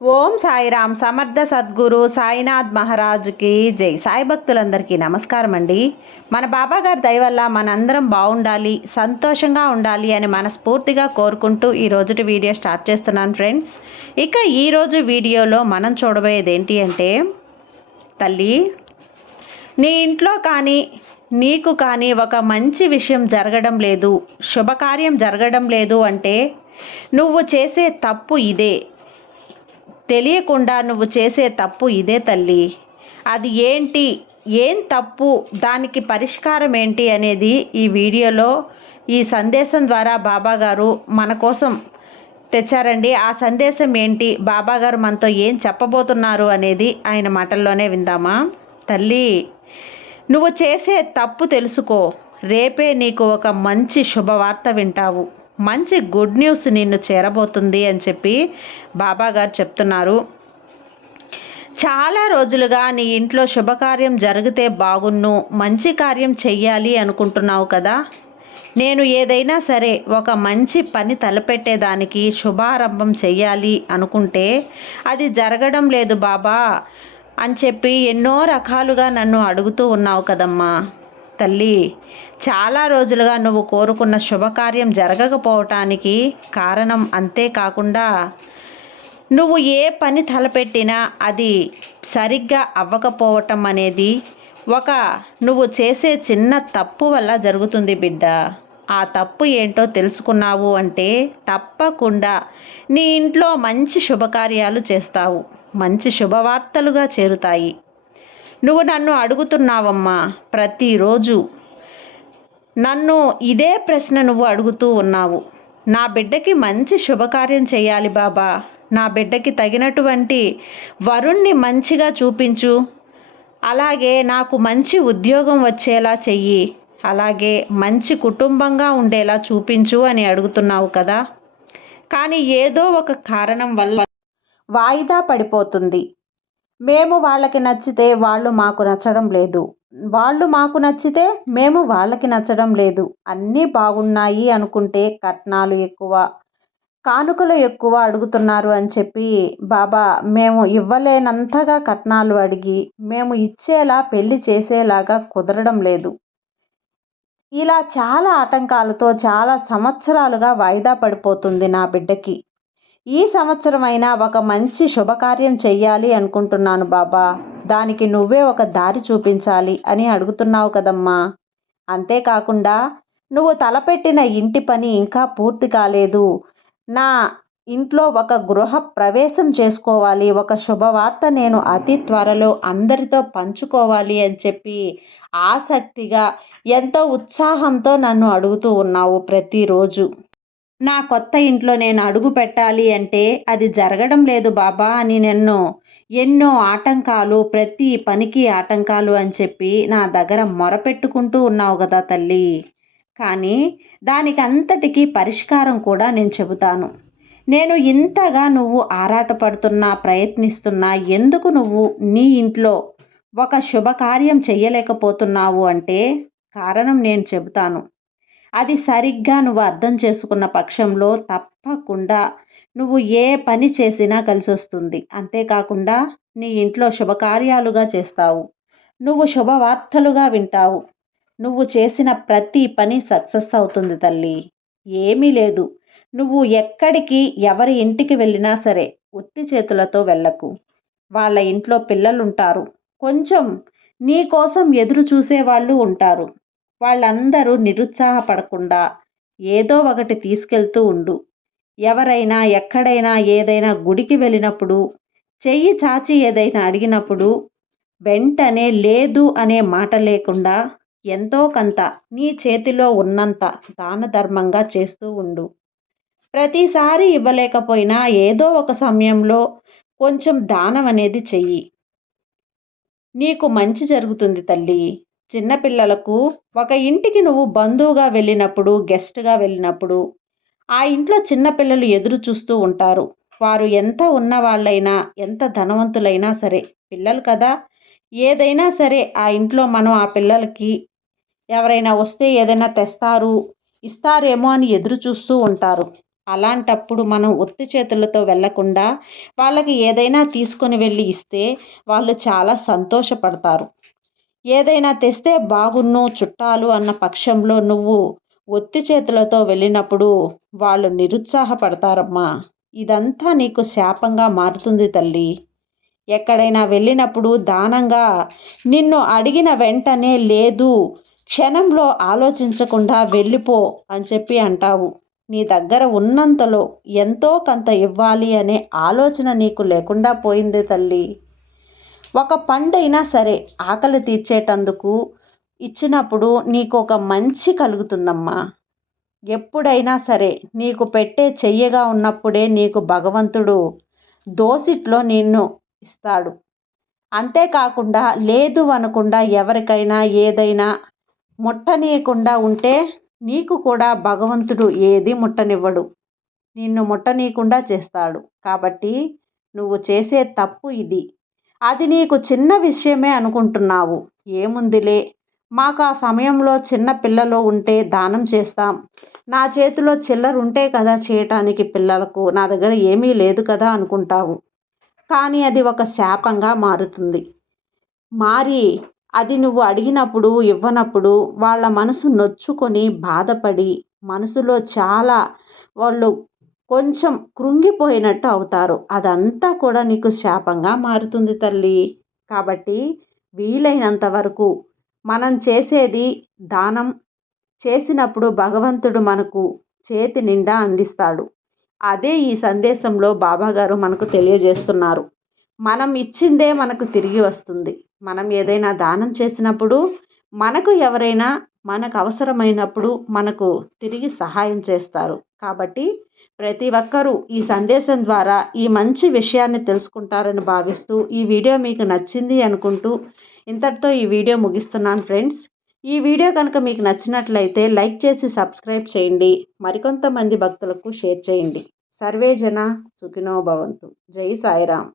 ఓం సాయిరామ్ సమర్థ సద్గురు సాయినాథ్ మహారాజుకి జై. సాయి భక్తులందరికీ నమస్కారం అండి. మన బాబాగారి దయవల్ల మనందరం బాగుండాలి సంతోషంగా ఉండాలి అని మనస్ఫూర్తిగా కోరుకుంటూ ఈ రోజుటి వీడియో స్టార్ట్ చేస్తున్నాను ఫ్రెండ్స్. ఇక ఈరోజు వీడియోలో మనం చూడబోయేది ఏంటి అంటే తల్లి నీ ఇంట్లో కానీ నీకు కానీ ఒక మంచి విషయం జరగడం లేదు శుభకార్యం జరగడం లేదు అంటే నువ్వు చేసే తప్పు ఇదే. తెలియకుండా నువ్వు చేసే తప్పు ఇదే తల్లి. అది ఏంటి? ఏం తప్పు? దానికి పరిష్కారం ఏంటి అనేది ఈ వీడియోలో ఈ సందేశం ద్వారా బాబాగారు మన కోసం తెచ్చారండి. ఆ సందేశం ఏంటి? బాబాగారు మనతో ఏం చెప్పబోతున్నారు అనేది ఆయన మాటల్లోనే విందామా? తల్లి నువ్వు చేసే తప్పు తెలుసుకో. రేపే నీకు ఒక మంచి శుభవార్త వింటావు. మంచి గుడ్ న్యూస్ నిన్ను చేరబోతుంది అని చెప్పి బాబా గారు చెప్తున్నారు. చాలా రోజులుగా నీ ఇంట్లో శుభకార్యం జరిగితే బాగున్ను మంచి కార్యం చెయ్యాలి అనుకుంటున్నావు కదా? నేను ఏదైనా సరే ఒక మంచి పని తలపెట్టేదానికి శుభారంభం చెయ్యాలి అనుకుంటే అది జరగడం లేదు బాబా అని చెప్పి ఎన్నో రకాలుగా నన్ను అడుగుతూ ఉన్నావు కదమ్మా తల్లి. చాలా రోజులుగా నువ్వు కోరుకున్న శుభకార్యం జరగకపోవటానికి కారణం అంతేకాకుండా నువ్వు ఏ పని తలపెట్టినా అది సరిగ్గా అవ్వకపోవటం అనేది ఒక నువ్వు చేసే చిన్న తప్పు వల్ల జరుగుతుంది బిడ్డ. ఆ తప్పు ఏంటో తెలుసుకున్నావు అంటే తప్పకుండా నీ ఇంట్లో మంచి శుభకార్యాలు చేస్తావు. మంచి శుభవార్తలుగా చేరుతాయి. నువ్వు నన్ను అడుగుతున్నావమ్మా ప్రతిరోజు నన్ను ఇదే ప్రశ్న నువ్వు అడుగుతూ ఉన్నావు. నా బిడ్డకి మంచి శుభకార్యం చేయాలి బాబా. నా బిడ్డకి తగినటువంటి వరుణ్ణి మంచిగా చూపించు. అలాగే నాకు మంచి ఉద్యోగం వచ్చేలా చెయ్యి. అలాగే మంచి కుటుంబంగా ఉండేలా చూపించు అని అడుగుతున్నావు కదా. కానీ ఏదో ఒక కారణం వల్ల వాయిదా పడిపోతుంది. మేము వాళ్ళకి నచ్చితే వాళ్ళు మాకు నచ్చడం లేదు. వాళ్ళు మాకు నచ్చితే మేము వాళ్ళకి నచ్చడం లేదు. అన్నీ బాగున్నాయి అనుకుంటే కట్నాలు ఎక్కువ కానుకలు ఎక్కువ అడుగుతున్నారు అని చెప్పి బాబా మేము ఇవ్వలేనంతగా కట్నాలు అడిగి మేము ఇచ్చేలా పెళ్ళి చేసేలాగా కుదరడం లేదు. ఇలా చాలా ఆటంకాలతో చాలా సంవత్సరాలుగా వాయిదా పడిపోతుంది నా బిడ్డకి. ఈ సంవత్సరమైనా ఒక మంచి శుభకార్యం చెయ్యాలి అనుకుంటున్నాను బాబా. దానికి నువ్వే ఒక దారి చూపించాలి అని అడుగుతున్నావు కదమ్మా. అంతేకాకుండా నువ్వు తలపెట్టిన ఇంటి పని ఇంకా పూర్తి కాలేదు. నా ఇంట్లో ఒక గృహ ప్రవేశం చేసుకోవాలి. ఒక శుభవార్త నేను అతి త్వరలో అందరితో పంచుకోవాలి అని చెప్పి ఆసక్తిగా ఎంతో ఉత్సాహంతో నన్ను అడుగుతూ ఉన్నావు ప్రతిరోజు. నా కొత్త ఇంట్లో నేను అడుగు పెట్టాలి అంటే అది జరగడం లేదు బాబా అని నన్ను ఎన్నో ఆటంకాలు ప్రతి పనికి ఆటంకాలు అని చెప్పి నా దగ్గర మొరపెట్టుకుంటూ ఉన్నావు కదా తల్లి. కానీ దానికి అంతటికీ పరిష్కారం కూడా నేను చెబుతాను. నేను ఇంతగా నువ్వు ఆరాటపడుతున్నా ప్రయత్నిస్తున్నా ఎందుకు నువ్వు నీ ఇంట్లో ఒక శుభకార్యం చెయ్యలేకపోతున్నావు అంటే కారణం నేను చెబుతాను. అది సరిగ్గా నువ్వు అర్థం చేసుకున్న పక్షంలో తప్పకుండా నువ్వు ఏ పని చేసినా కలిసి వస్తుంది అంతేకాకుండా నీ ఇంట్లో శుభకార్యాలుగా చేస్తావు. నువ్వు శుభవార్తలుగా వింటావు. నువ్వు చేసిన ప్రతి పని సక్సెస్ అవుతుంది తల్లి. ఏమీ లేదు. నువ్వు ఎక్కడికి ఎవరి ఇంటికి వెళ్ళినా సరే ఉత్తి చేతులతో వెళ్ళకు. వాళ్ళ ఇంట్లో పిల్లలుంటారు. కొంచెం నీ కోసం ఎదురు చూసేవాళ్ళు ఉంటారు. వాళ్ళందరూ నిరుత్సాహపడకుండా ఏదో ఒకటి తీసుకెళ్తూ ఉండు. ఎవరైనా ఎక్కడైనా ఏదైనా గుడికి వెళ్ళినప్పుడు చెయ్యి చాచి ఏదైనా అడిగినప్పుడు వెంటనే లేదు అనే మాట లేకుండా ఎంతో కొంత నీ చేతిలో ఉన్నంత దాన ధర్మంగా చేస్తూ ఉండు. ప్రతిసారి ఇవ్వలేకపోయినా ఏదో ఒక సమయంలో కొంచెం దానం అనేది చెయ్యి. నీకు మంచి జరుగుతుంది తల్లి. చిన్నపిల్లలకు ఒక ఇంటికి నువ్వు బంధువుగా వెళ్ళినప్పుడు గెస్ట్గా వెళ్ళినప్పుడు ఆ ఇంట్లో చిన్నపిల్లలు ఎదురు చూస్తూ ఉంటారు. వారు ఎంత ఉన్నవాళ్ళైనా ఎంత ధనవంతులైనా సరే పిల్లలు కదా! ఏదైనా సరే ఆ ఇంట్లో మనం ఆ పిల్లలకి ఎవరైనా వస్తే ఏదైనా తెస్తారు ఇస్తారేమో అని ఎదురు చూస్తూ ఉంటారు. అలాంటప్పుడు మనం ఒత్తి చేతులతో వెళ్ళకుండా వాళ్ళకి ఏదైనా తీసుకొని వెళ్ళి ఇస్తే వాళ్ళు చాలా సంతోషపడతారు. ఏదైనా తెస్తే బాగున్ను చుట్టాలు అన్న పక్షంలో నువ్వు ఒత్తి చేతులతో వెళ్ళినప్పుడు వాళ్ళు నిరుత్సాహపడతారమ్మా. ఇదంతా నీకు శాపంగా మారుతుంది తల్లి. ఎక్కడైనా వెళ్ళినప్పుడు దానంగా నిన్ను అడిగిన వెంటనే లేదు క్షణంలో ఆలోచించకుండా వెళ్ళిపో అని చెప్పి అంటావు. నీ దగ్గర ఉన్నంతలో ఎంతో కొంత ఇవ్వాలి అనే ఆలోచన నీకు లేకుండా పోయింది తల్లి. ఒక పండైనా సరే ఆకలి తీర్చేటందుకు ఇచ్చినప్పుడు నీకు ఒక మంచి కలుగుతుందమ్మా. ఎప్పుడైనా సరే నీకు పెట్టే చెయ్యగా ఉన్నప్పుడే నీకు భగవంతుడు దోసిట్లో నిన్ను ఇస్తాడు. అంతేకాకుండా లేదు అనకుండా ఎవరికైనా ఏదైనా ముట్టనీయకుండా ఉంటే నీకు కూడా భగవంతుడు ఏది ముట్టనివ్వడు. నిన్ను ముట్టనీయకుండా చేస్తాడు. కాబట్టి నువ్వు చేసే తప్పు ఇది. అది నీకు చిన్న విషయమే అనుకుంటున్నావు. ఏముందిలే? మాకు ఆ సమయంలో చిన్న పిల్లలు ఉంటే దానం చేస్తాం. నా చేతిలో చిల్లర ఉంటే కదా చేయటానికి పిల్లలకు? నా దగ్గర ఏమీ లేదు కదా అనుకుంటావు. కానీ అది ఒక శాపంగా మారుతుంది. మారి అది నువ్వు అడిగినప్పుడు ఇవ్వనప్పుడు వాళ్ళ మనసు నొచ్చుకొని బాధపడి మనసులో చాలా వాళ్ళు కొంచెం కృంగిపోయినట్టు అవుతారు. అదంతా కూడా నీకు శాపంగా మారుతుంది తల్లి. కాబట్టి వీలైనంత వరకు మనం చేసేది దానం. చేసినప్పుడు భగవంతుడు మనకు చేతి నిండా అందిస్తాడు. అదే ఈ సందేశంలో బాబాగారు మనకు తెలియజేస్తున్నారు. మనం ఇచ్చిందే మనకు తిరిగి వస్తుంది. మనం ఏదైనా దానం చేసినప్పుడు మనకు ఎవరైనా మనకు అవసరమైనప్పుడు మనకు తిరిగి సహాయం చేస్తారు. కాబట్టి ప్రతి ఒక్కరూ ఈ సందేశం ద్వారా ఈ మంచి విషయాన్ని తెలుసుకుంటారని భావిస్తూ ఈ వీడియో మీకు నచ్చింది అనుకుంటూ ఇంతటితో ఈ వీడియో ముగిస్తున్నాను ఫ్రెండ్స్. ఈ వీడియో కనుక మీకు నచ్చినట్లయితే లైక్ చేసి సబ్స్క్రైబ్ చేయండి. మరికొంతమంది భక్తులకు షేర్ చేయండి. సర్వే జన సుఖినో భవంతు. జై సాయిరామ్.